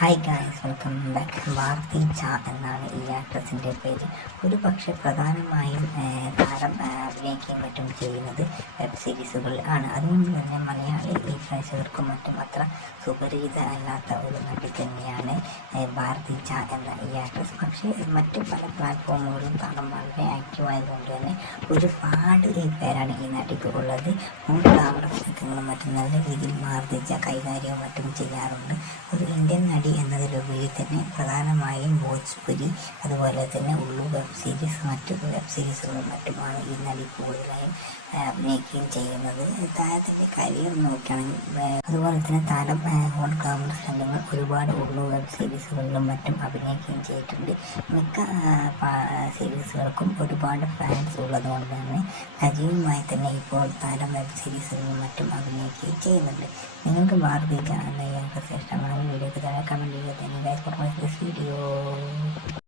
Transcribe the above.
Hi guys, welcome back. Bharati ച എന്നാണ് ഈ ആക്ട്രസിൻ്റെ പേര്. ഒരു പക്ഷേ പ്രധാനമായും താരം അഭിനയിക്കുകയും മറ്റും ചെയ്യുന്നത് വെബ് സീരീസുകളിൽ ആണ്. അതുകൊണ്ട് തന്നെ മലയാളി ഈ പ്രേക്ഷകർക്കും മറ്റും അത്ര സുപരിചിത അല്ലാത്ത ഒരു നടി തന്നെയാണ് ഭാരതി ച എന്ന ഈ ആക്ട്രസ്. പക്ഷേ മറ്റു പല പ്ലാറ്റ്ഫോമുകളിലും താരം വളരെ ആക്റ്റീവായതുകൊണ്ട് തന്നെ ഒരുപാട് പേരാണ് ഈ നടിക്ക് ഉള്ളത്. താമരങ്ങളും മറ്റും നല്ല രീതിയിൽ ഭാരതി ച കൈകാര്യവും മറ്റും ചെയ്യാറുണ്ട്. ഒരു ഇന്ത്യൻ നടി എന്നതിലുപരി തന്നെ പ്രധാനമായും ഭോജ്പുരി, അതുപോലെ തന്നെ ഉള്ളു വെബ് സീരീസ്, മറ്റു വെബ് സീരീസുകളും മറ്റുമാണ് ഈ നടി കൂടുതലായും അഭിനയിക്കുകയും ചെയ്യുന്നത്. താരത്തിൻ്റെ കരിയർ നോക്കുകയാണെങ്കിൽ അതുപോലെ തന്നെ താരം ഹോൺ ക്യാമറ രംഗങ്ങൾ ഒരുപാട് ഉള്ളു വെബ് സീരീസുകളിലും മറ്റും അഭിനയിക്കുകയും ചെയ്തിട്ടുണ്ട്. മിക്ക സീരീസുകൾക്കും ഒരുപാട് ഫാൻസ് ഉള്ളതുകൊണ്ട് തന്നെ സജീവമായി തന്നെ ഇപ്പോൾ താരം വെബ് സീരീസുകളിലും മറ്റും അഭിനയിക്കുകയും ചെയ്യുന്നുണ്ട്. നിങ്ങൾക്ക് ഭാരതി ച എന്ന ഈ ആക്ട്രസ് ഇഷ്ടമാണെങ്കിൽ വീഡിയോക്ക് താഴെ കമൻറ്റ് ചെയ്യുക. Thank you guys for watching this video.